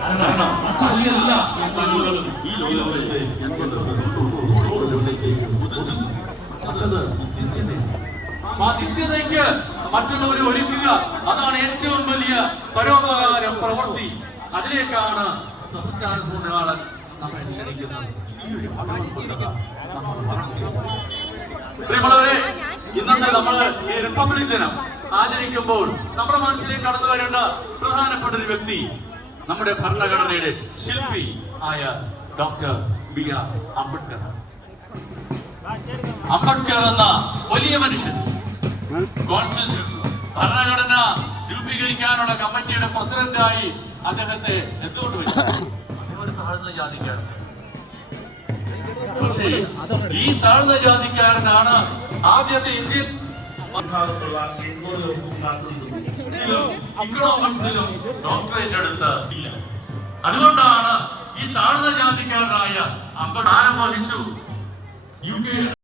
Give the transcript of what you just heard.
കാരണം എല്ലാ കഴിവുകളും ഈ ലോകത്തെ മറ്റത് ആ നിത്യതയ്ക്ക് മറ്റുള്ളവരെ ഒരുക്കുക, അതാണ് ഏറ്റവും വലിയ പരോപകാര പ്രവൃത്തി. അതിലേക്കാണ് സംസ്ഥാന സൂര്യനാളൻ നമ്മെ ക്ഷണിക്കുന്നത്. പ്രിയമുള്ളവരെ, ഇന്നത്തെ നമ്മൾ ഈ റിപ്പബ്ലിക് ദിനം ആചരിക്കുമ്പോൾ നമ്മുടെ മനസ്സിലേക്ക് കടന്നു വരേണ്ട പ്രധാനപ്പെട്ട ഒരു വ്യക്തി നമ്മുടെ ഭരണഘടനയുടെ ശില്പി ആയ ഡോക്ടർ ബി.ആർ. അംബേദ്കർ. അംബേദ്കർ എന്ന വലിയ മനുഷ്യൻ ഭരണഘടന രൂപീകരിക്കാനുള്ള കമ്മിറ്റിയുടെ പ്രസിഡന്റായി അദ്ദേഹത്തെ എന്തുകൊണ്ട് വെച്ചു? അദ്ദേഹം ഒരു താഴ്ന്ന ജാതിക്കാരൻ. പക്ഷേ ഈ താഴ്ന്ന ജാതിക്കാരനാണ് ആദ്യത്തെ ഇന്ത്യൻ ഇക്കണോമിക്സിലും ഡോക്ടറേറ്റ് എടുത്ത് ഇല്ല. അതുകൊണ്ടാണ് ഈ താഴ്ന്ന ജാതിക്കാരനായ അംബേദ്കർ വഹിച്ചു. UK